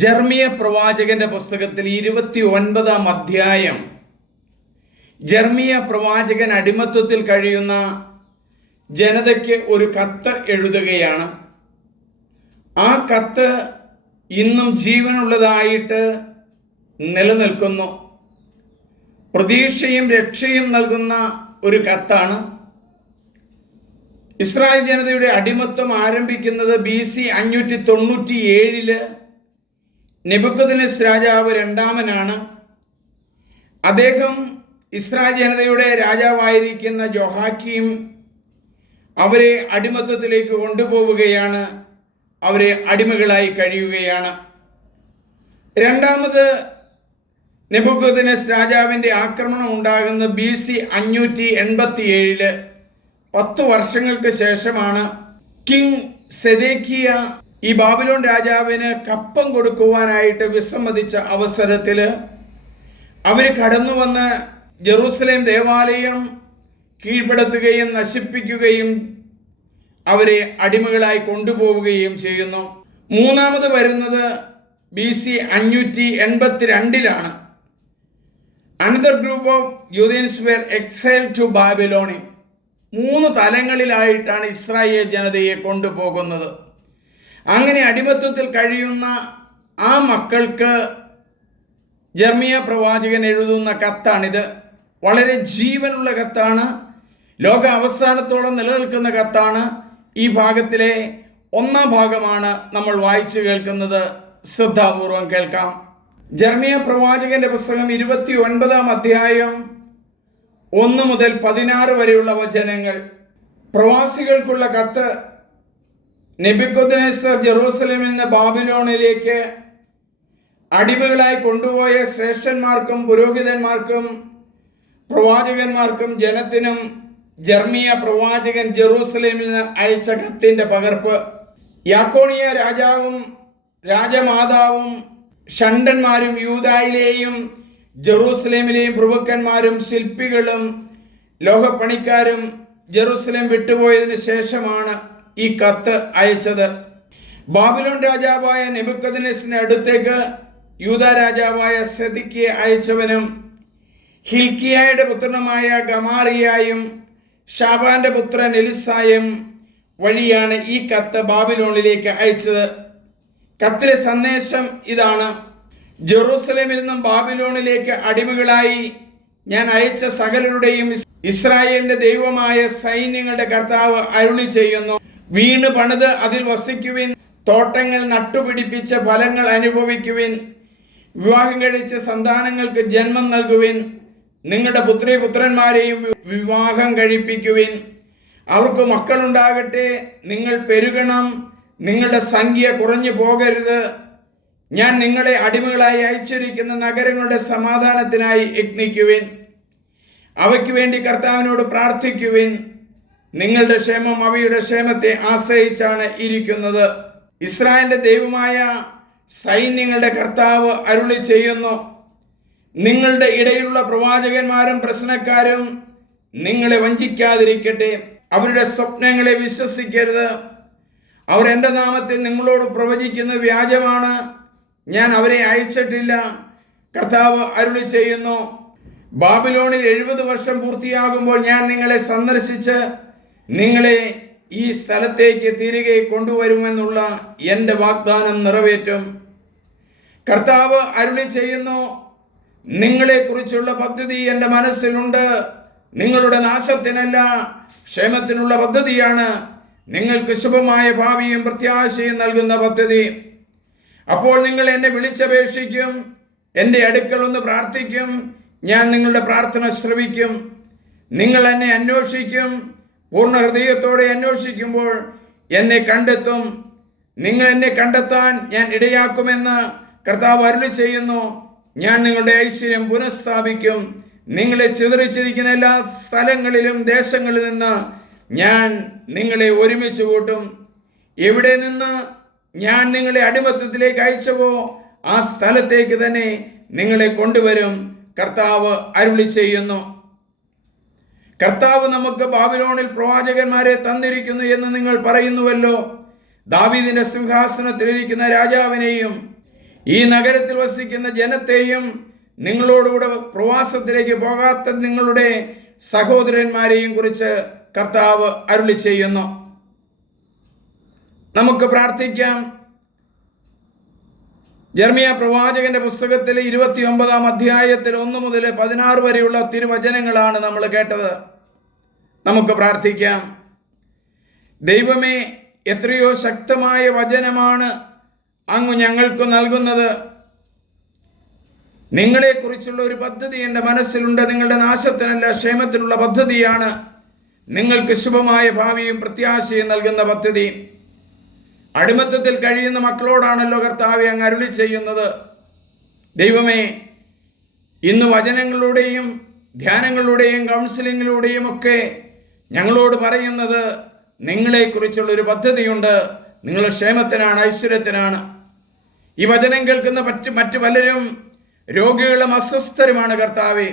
ജർമിയ പ്രവാചകന്റെ പുസ്തകത്തിൽ ഇരുപത്തി ഒൻപതാം അധ്യായം. ജർമിയ പ്രവാചകൻ അടിമത്വത്തിൽ കഴിയുന്ന ജനതയ്ക്ക് ഒരു കത്ത് എഴുതുകയാണ്. ആ കത്ത് ഇന്നും ജീവനുള്ളതായിട്ട് നിലനിൽക്കുന്നു. പ്രതീക്ഷയും രക്ഷയും നൽകുന്ന ഒരു കത്താണ്. ഇസ്രായേൽ ജനതയുടെ അടിമത്വം ആരംഭിക്കുന്നത് ബി സി അഞ്ഞൂറ്റി തൊണ്ണൂറ്റി ഏഴിൽ നെബുക്കദിനസ് രാജാവ് രണ്ടാമനാണ്. അദ്ദേഹം ഇസ്രായേൽ ജനതയുടെ രാജാവായിരിക്കുന്ന ജൊഹാക്കിയും അവരെ അടിമത്വത്തിലേക്ക് കൊണ്ടുപോവുകയാണ്. അവരെ അടിമകളായി കഴിയുകയാണ്. രണ്ടാമത് നെബുക്കദിനസ് രാജാവിന്റെ ആക്രമണം ഉണ്ടാകുന്ന ബി സി അഞ്ഞൂറ്റി എൺപത്തി ഏഴിൽ പത്തു വർഷങ്ങൾക്ക് ശേഷമാണ് കിങ് സെദേക്കിയ ഈ ബാബിലോൺ രാജാവിന് കപ്പം കൊടുക്കുവാനായിട്ട് വിസമ്മതിച്ച അവസരത്തിൽ അവർ കടന്നു വന്ന് ജെറൂസലേം ദേവാലയം കീഴ്പ്പെടുത്തുകയും നശിപ്പിക്കുകയും അവരെ അടിമകളായി കൊണ്ടുപോവുകയും ചെയ്യുന്നു. മൂന്നാമത് വരുന്നത് ബി സി അഞ്ഞൂറ്റി എൺപത്തി രണ്ടിലാണ് another group of Judeans were exile to Babylon മൂന്ന് തലങ്ങളിലായിട്ടാണ് ഇസ്രായേൽ ജനതയെ കൊണ്ടുപോകുന്നത്. അങ്ങനെ അടിമത്വത്തിൽ കഴിയുന്ന ആ മക്കൾക്ക് ജർമിയ പ്രവാചകൻ എഴുതുന്ന കത്താണിത്. വളരെ ജീവനുള്ള കത്താണ്. ലോക അവസാനത്തോളം നിലനിൽക്കുന്ന കത്താണ്. ഈ ഭാഗത്തിലെ ഒന്നാം ഭാഗമാണ് നമ്മൾ വായിച്ചു കേൾക്കുന്നത്. ശ്രദ്ധാപൂർവം കേൾക്കാം. ജർമിയ പ്രവാചകന്റെ പുസ്തകം ഇരുപത്തി ഒൻപതാം അധ്യായം ഒന്ന് മുതൽ പതിനാറ് വരെയുള്ള വചനങ്ങൾ. പ്രവാസികൾക്കുള്ള കത്ത് നെബിക്കൊദ്നേസർ ജെറൂസലേമിൽ നിന്ന് ബാബിലോണിലേക്ക് അടിമകളായി കൊണ്ടുപോയ ശ്രേഷ്ഠന്മാർക്കും പുരോഹിതന്മാർക്കും പ്രവാചകന്മാർക്കും ജനത്തിനും ജർമിയ പ്രവാചകൻ ജെറൂസലേമിൽ നിന്ന് അയച്ച കത്തിന്റെ പകർപ്പ്. യാക്കോണിയ രാജാവും രാജമാതാവും ഷണ്ടന്മാരും യൂതായിലെയും ജെറൂസലേമിലെയും പ്രഭുക്കന്മാരും ശില്പികളും ലോഹപ്പണിക്കാരും ജെറൂസലേം വിട്ടുപോയതിനു ശേഷമാണ് ഈ കത്ത് അയച്ചത്. ബാബിലോൺ രാജാവായ നെബുക്കദിനസിന് അടുത്തേക്ക് യൂത രാജാവായ സെദിക്കിയെ അയച്ചവനും ഹിൽക്കിയായുടെ പുത്രനുമായ ഗമാറിയായും ഷാബാന്റെ പുത്രൻ എലിസായും വഴിയാണ് ഈ കത്ത് ബാബിലോണിലേക്ക് അയച്ചത്. കത്തിലെ സന്ദേശം ഇതാണ്. ജെറൂസലേമിൽ നിന്നും ബാബിലോണിലേക്ക് അടിമകളായി ഞാൻ അയച്ച സകലരുടെയും ഇസ്രായേലിന്റെ ദൈവമായ സൈന്യങ്ങളുടെ കർത്താവ് അരുളി ചെയ്യുന്നു വീണ് പണിത് അതിൽ വസിക്കുവിൻ. തോട്ടങ്ങൾ നട്ടുപിടിപ്പിച്ച ഫലങ്ങൾ അനുഭവിക്കുവിൻ. വിവാഹം കഴിച്ച സന്താനങ്ങൾക്ക് ജന്മം നൽകുവിൻ. നിങ്ങളുടെ പുത്രി പുത്രന്മാരെയും വിവാഹം കഴിപ്പിക്കുവിൻ. അവർക്ക് മക്കളുണ്ടാകട്ടെ നിങ്ങൾ പെരുകണം നിങ്ങളുടെ സംഖ്യ കുറഞ്ഞു പോകരുത്. ഞാൻ നിങ്ങളെ അടിമകളായി അയച്ചിരിക്കുന്ന നഗരങ്ങളുടെ സമാധാനത്തിനായി യത്നിക്കുവിൻ അവയ്ക്ക് വേണ്ടി കർത്താവിനോട് പ്രാർത്ഥിക്കുവിൻ. നിങ്ങളുടെ ക്ഷേമം അവയുടെ ക്ഷേമത്തെ ആശ്രയിച്ചാണ് ഇരിക്കുന്നത്. ഇസ്രായേലിന്റെ ദൈവമായ സൈന്യങ്ങളുടെ കർത്താവ് അരുളി ചെയ്യുന്നു. നിങ്ങളുടെ ഇടയിലുള്ള പ്രവാചകന്മാരും പ്രശ്നക്കാരും നിങ്ങളെ വഞ്ചിക്കാതിരിക്കട്ടെ. അവരുടെ സ്വപ്നങ്ങളെ വിശ്വസിക്കരുത്. അവർ എന്റെ നാമത്തിൽ നിങ്ങളോട് പ്രവചിക്കുന്ന വ്യാജമാണ്. ഞാൻ അവരെ അയച്ചിട്ടില്ല. കർത്താവ് അരുളി ചെയ്യുന്നു. ബാബിലോണിൽ എഴുപത് വർഷം പൂർത്തിയാകുമ്പോൾ ഞാൻ നിങ്ങളെ സന്ദർശിച്ച് നിങ്ങളെ ഈ സ്ഥലത്തേക്ക് തിരികെ കൊണ്ടുവരുമെന്നുള്ള എന്റെ വാഗ്ദാനം നിറവേറ്റും. കർത്താവ് അരുളി ചെയ്യുന്നു നിങ്ങളെക്കുറിച്ചുള്ള പദ്ധതി എന്റെ മനസ്സിലുണ്ട്. നിങ്ങളുടെ നാശത്തിനല്ല ക്ഷേമത്തിനുള്ള പദ്ധതിയാണ്. നിങ്ങൾക്ക് ശുഭമായ ഭാവിയും പ്രത്യാശയും നൽകുന്ന പദ്ധതി. അപ്പോൾ നിങ്ങൾ എന്നെ വിളിച്ചപേക്ഷിക്കും എന്റെ അടുക്കൽ ഒന്ന് പ്രാർത്ഥിക്കും ഞാൻ നിങ്ങളുടെ പ്രാർത്ഥന ശ്രവിക്കും. നിങ്ങൾ എന്നെ അന്വേഷിക്കും പൂർണ ഹൃദയത്തോടെ അന്വേഷിക്കുമ്പോൾ എന്നെ കണ്ടെത്തും. നിങ്ങൾ എന്നെ കണ്ടെത്താൻ ഞാൻ ഇടയാക്കുമെന്ന് കർത്താവ് അരുളി ചെയ്യുന്നു. ഞാൻ നിങ്ങളുടെ ഐശ്വര്യം പുനഃസ്ഥാപിക്കും. നിങ്ങളെ ചിതറിച്ചിരിക്കുന്ന എല്ലാ സ്ഥലങ്ങളിലും ദേശങ്ങളിൽ നിന്ന് ഞാൻ നിങ്ങളെ ഒരുമിച്ച് കൂട്ടും. എവിടെ നിന്ന് ഞാൻ നിങ്ങളെ അടിമത്തത്തിലേക്ക് അയച്ചവോ ആ സ്ഥലത്തേക്ക് തന്നെ നിങ്ങളെ കൊണ്ടുവരും. കർത്താവ് അരുളി ചെയ്യുന്നു. കർത്താവ് നമുക്ക് ബാബിലോണിൽ പ്രവാചകന്മാരെ തന്നിരിക്കുന്നു എന്ന് നിങ്ങൾ പറയുന്നുവല്ലോ. ദാവീദിന്റെ സിംഹാസനത്തിലിരിക്കുന്ന രാജാവിനെയും ഈ നഗരത്തിൽ വസിക്കുന്ന ജനത്തെയും നിങ്ങളോടുകൂടെ പ്രവാസത്തിലേക്ക് പോകാത്ത നിങ്ങളുടെ സഹോദരന്മാരെയും കുറിച്ച് കർത്താവ് അരുളി ചെയ്യുന്നു. നമുക്ക് പ്രാർത്ഥിക്കാം. ജർമിയ പ്രവാചകന്റെ പുസ്തകത്തിൽ ഇരുപത്തി ഒമ്പതാം അധ്യായത്തിൽ ഒന്ന് മുതൽ പതിനാറ് വരെയുള്ള തിരുവചനങ്ങളാണ് നമ്മൾ കേട്ടത്. നമുക്ക് പ്രാർത്ഥിക്കാം. ദൈവമേ എത്രയോ ശക്തമായ വചനമാണ് അങ്ങ് ഞങ്ങൾക്ക് നൽകുന്നത്. നിങ്ങളെക്കുറിച്ചുള്ള ഒരു പദ്ധതി എന്റെ മനസ്സിലുണ്ട്. നിങ്ങളുടെ നാശത്തിനല്ല ക്ഷേമത്തിനുള്ള പദ്ധതിയാണ്. നിങ്ങൾക്ക് ശുഭമായ ഭാവിയും പ്രത്യാശയും നൽകുന്ന പദ്ധതി. അടിമത്തത്തിൽ കഴിയുന്ന മക്കളോടാണല്ലോ കർത്താവെ അങ്ങ് അരുളി ചെയ്യുന്നത്. ദൈവമേ ഇന്ന് വചനങ്ങളുടെയും ധ്യാനങ്ങളുടെയും കൗൺസിലിങ്ങിലൂടെയും ഒക്കെ ഞങ്ങളോട് പറയുന്നത് നിങ്ങളെക്കുറിച്ചുള്ള ഒരു പദ്ധതിയുണ്ട്. നിങ്ങളുടെ ക്ഷേമത്തിനാണ് ഐശ്വര്യത്തിനാണ്. ഈ വചനം കേൾക്കുന്ന മറ്റ് മറ്റു പലരും രോഗികളും അസ്വസ്ഥരുമാണ് കർത്താവെ.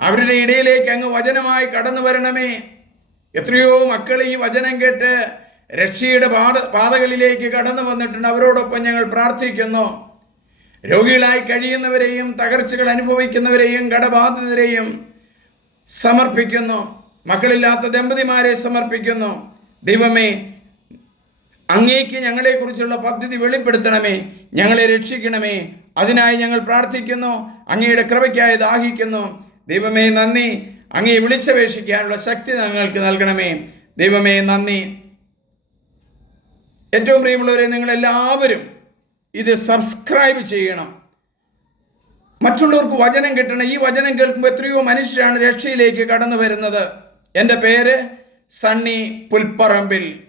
അവരുടെ ഇടയിലേക്ക് അങ്ങ് വചനമായി കടന്നു വരണമേ. എത്രയോ മക്കൾ ഈ വചനം കേട്ട് രക്ഷയുടെ പാത പാതകളിലേക്ക് കടന്നു വന്നിട്ടുണ്ട്. അവരോടൊപ്പം ഞങ്ങൾ പ്രാർത്ഥിക്കുന്നു. രോഗികളായി കഴിയുന്നവരെയും തകർച്ചകൾ അനുഭവിക്കുന്നവരെയും കടബാധിതരെയും സമർപ്പിക്കുന്നു. മക്കളില്ലാത്ത ദമ്പതിമാരെ സമർപ്പിക്കുന്നു. ദൈവമേ അങ്ങേക്ക് ഞങ്ങളെക്കുറിച്ചുള്ള പദ്ധതി വെളിപ്പെടുത്തണമേ. ഞങ്ങളെ രക്ഷിക്കണമേ. അതിനായി ഞങ്ങൾ പ്രാർത്ഥിക്കുന്നു. അങ്ങയുടെ കൃപയ്ക്കായി ദാഹിക്കുന്നു. ദൈവമേ നന്ദി. അങ്ങേ വിളിച്ചപേക്ഷിക്കാനുള്ള ശക്തി ഞങ്ങൾക്ക് നൽകണമേ. ദൈവമേ നന്ദി. ഏറ്റവും പ്രിയമുള്ളവരെ നിങ്ങൾ എല്ലാവരും ഇത് സബ്സ്ക്രൈബ് ചെയ്യണം. മറ്റുള്ളവർക്ക് വചനം കിട്ടണം. ഈ വചനം കേൾക്കുമ്പോൾ എത്രയോ മനുഷ്യരാണ് രക്ഷയിലേക്ക് കടന്നു വരുന്നത്. എന്റെ പേര് സണ്ണി പുൽപ്പറമ്പിൽ.